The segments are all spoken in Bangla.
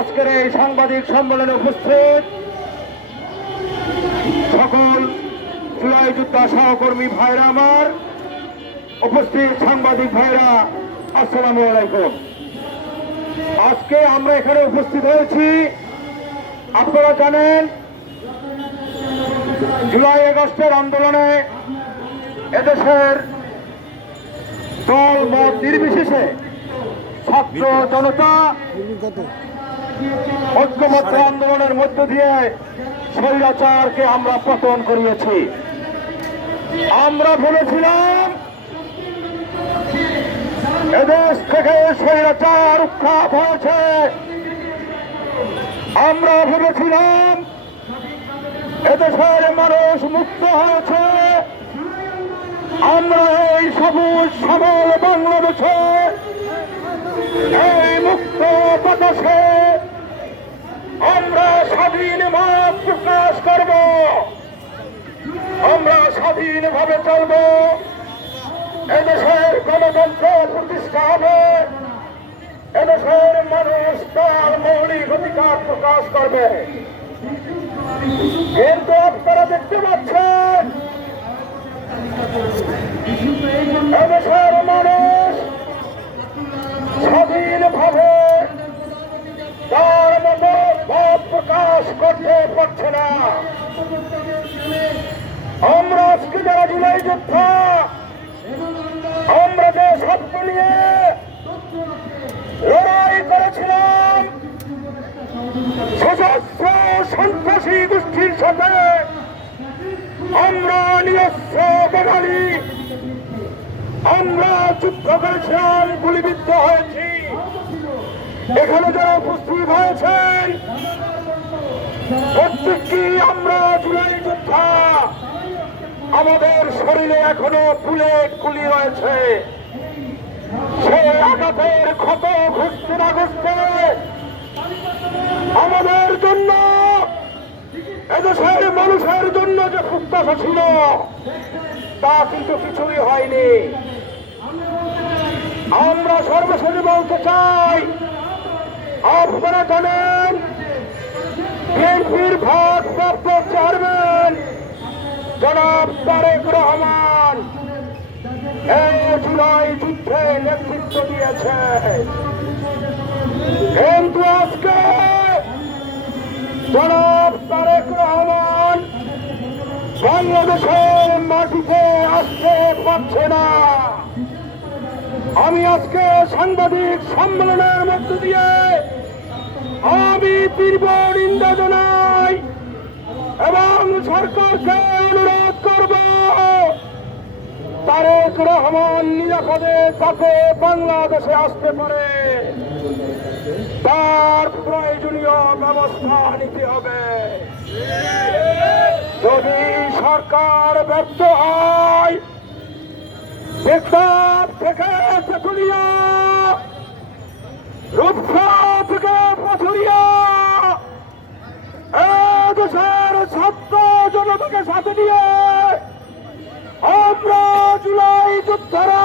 আজকের এই সাংবাদিক সম্মেলনে উপস্থিত সকল জুলাই যোদ্ধা সহকর্মী ভাইরা আমার, উপস্থিত সাংবাদিক ভাইরা, আসসালামু আলাইকুম। আজকে আমরা এখানে উপস্থিত হয়েছি, আপনারা জানেন, জুলাই আগস্টের আন্দোলনে এদেশের দল মত নির্বিশেষে ছাত্র জনতা ঐক্যবদ্ধ আন্দোলনের মধ্য দিয়ে স্বৈরাচারকে আমরা পতন করিয়েছি। আমরা ভেবেছিলাম এদেশ থেকে স্বৈরাচার উৎখাত হয়েছে। আমরা ভেবেছিলাম এদেশের মানুষ মুক্ত হয়েছে। আমরা এই সবুজ সবল বাংলাদেশে এই মুক্ত বাতাসে আমরা স্বাধীন মত প্রকাশ করব। আমরা স্বাধীনভাবে চলব। এদেশের গণতন্ত্র প্রতিষ্ঠা হবে। এদেশের মানুষ তার মৌলিক অধিকার প্রকাশ করবে। কিন্তু আপনারা দেখতে পাচ্ছেন, এদেশের মানুষ স্বাধীনভাবে তার মতো প্রকাশ করতে পারছে না আমরা আজকে যারা জুলাই যোদ্ধা, আমরা যে স্বপ্ন নিয়ে লড়াই করেছিলাম, সশস্ত্র সন্ত্রাসী গোষ্ঠীর সাথে আমরা নিরস্ত্র বাঙালি আমরা যুদ্ধ করেছিলাম, গুলিবিদ্ধ হয়েছি। এখানে যারা উপস্থিত হয়েছেন প্রত্যেকটি আমরা জুলাই যোদ্ধা। আমাদের শরীরে এখনও বুলেট গুলি রয়েছে। সেই আঘাতের ক্ষত ঘুরতে না ঘুরতে আমাদের জন্য, এদেশের মানুষের জন্য যে প্রত্যাশা ছিল, তা কিন্তু কিছুই হয়নি। আমরা সর্বশেষে বলতে চাই, আপনারা জানেন বিএনপির ভারপ্রাপ্ত চেয়ারম্যান জনাব তারেক রহমান জুলাই যুদ্ধে নেতৃত্ব দিয়েছে। কিন্তু আজকে জনাব তারেক রহমান বাংলাদেশের মাটিতে আসতে পারছে না। আমি আজকে সাংবাদিক সম্মেলনের মধ্য দিয়ে আমি তীব্র নিন্দা জানাই এবং সরকারকে অনুরোধ করব। তারেক রহমান নিরাপদে যাতে বাংলাদেশে আসতে পারে? তার প্রয়োজনীয় ব্যবস্থা নিতে হবে। যদি সরকার ব্যর্থ হয় বেতাব থেকে রূপসা ছাত্র জনতাকে সাথে নিয়ে আমরা জুলাই যোদ্ধারা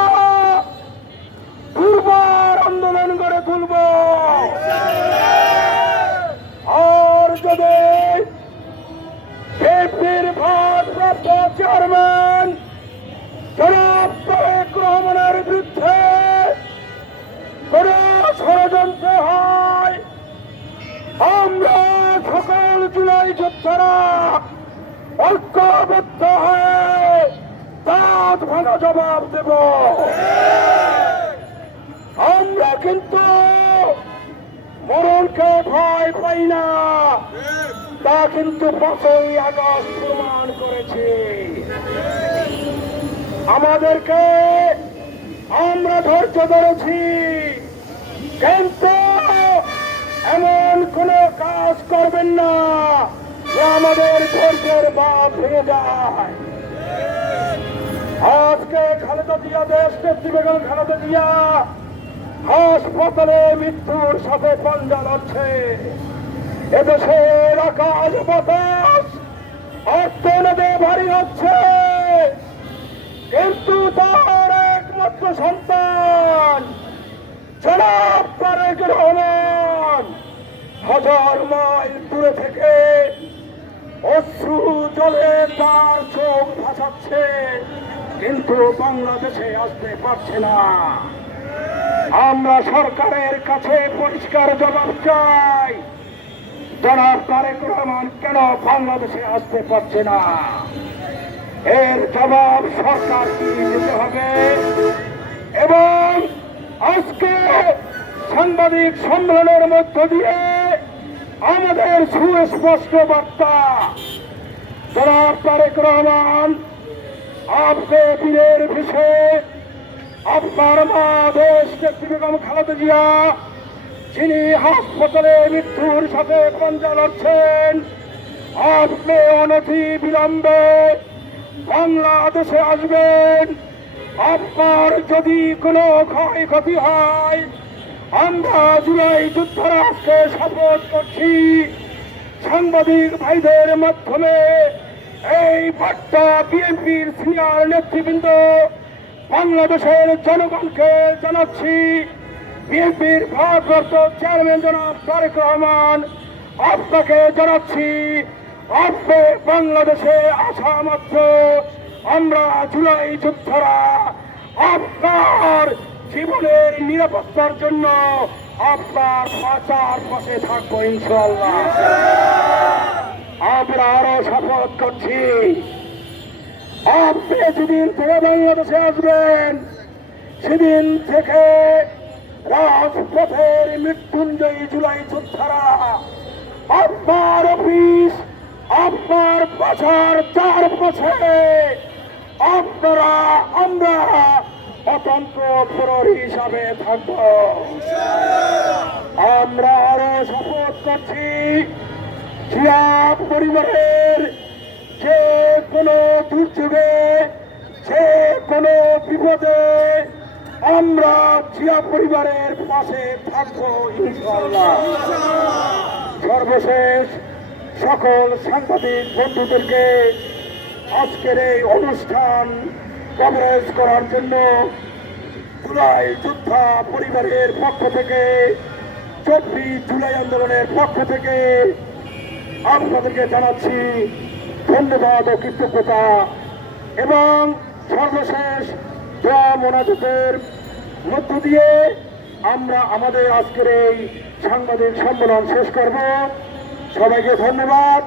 জবাব দেব। আমরা কিন্তু মরণকে ভয় পাই না। তা কিন্তু পাঁচই আগস্ট প্রমাণ করেছে। আমাদেরকে আমরা ধৈর্য ধরেছি। কিন্তু এমন কোন কাজ করবেন না। যে আমাদের ধৈর্যের বাপ ভেঙে যায়। খালেদা হাসপাতালে মৃত্যুর সাথে পাঞ্জা লড়ছে। এদেশের আকাশ বাতাস অর্থনদে ভারী হচ্ছে। কিন্তু তার একমাত্র সন্তান জনাব তারেক রহমান। হাজার মাইল দূরে থেকে অশ্রু জলে তার চোখ ভাসাচ্ছে। কিন্তু বাংলাদেশে আসতে পারছে না। আমরা সরকারের কাছে পরিষ্কার জবাব চাই, জনাব তারেক রহমান কেন বাংলাদেশে আসতে পারছে না? এর জবাব সরকার দিতে হবে এবং আজকে সাংবাদিক সম্মেলনের মধ্য দিয়ে আমাদের সুস্পষ্ট বার্তা, জনাব তারেক রহমান আপনি বীরের বিষয়ে আপনার মা দেশ বেগম খালেদা জিয়া, যিনি হাসপাতালে মৃত্যুর সাথে পাঞ্জা লড়ছেন। আপনি অনতি বিলম্বে বাংলাদেশে আসবেন। আপনার যদি কোনো ক্ষয়ক্ষতি হয়, আমরা জুলাই যুদ্ধরাজকে শপথ করছি। সাংবাদিক ভাইদের মাধ্যমে এই বার্তা বিএনপির সিনিয়র নেতৃবৃন্দ, বাংলাদেশের জনগণকে জানাচ্ছি, বিএনপির ভারপ্রাপ্ত চেয়ারম্যান জনাব তারেক রহমান, আপনাকে জানাচ্ছি, আপনি বাংলাদেশে আসা মাত্র, আমরা জুলাই যোদ্ধারা আপনার জীবনের নিরাপত্তার জন্য আপনার পাচার পাশে থাকব ইনশাল্লাহ আমরা আরও শপথ করছি। আপনি যেদিন থেকে বাংলাদেশে আসবেন, সেদিন থেকে রাজপথের মৃত্যুঞ্জয়ী জুলাই যোদ্ধারা আপনার অফিস, আপনার চার চারপাশে আপনারা, আমরা অতন্ত্র প্রহরী হিসাবে থাকব। আমরা আরও শপথ করছি। জিয়া পরিবারের যে কোনো দুর্যোগে, যে কোনো বিপদে আমরা জিয়া পরিবারের পাশে থাকব সর্বশেষ সকল সাংবাদিক বন্ধুদেরকে আজকের এই অনুষ্ঠান কভারেজ করার জন্য জুলাই যোদ্ধা পরিবারের পক্ষ থেকে, চব্বিশ জুলাই আন্দোলনের পক্ষ থেকে আপনাদেরকে জানাচ্ছি ধন্যবাদ ও কৃতজ্ঞতা এবং সর্বশেষ দোয়া মোনাজতের মধ্য দিয়ে আমরা আমাদের আজকের এই সাংবাদিক সম্মেলন শেষ করব। সবাইকে ধন্যবাদ।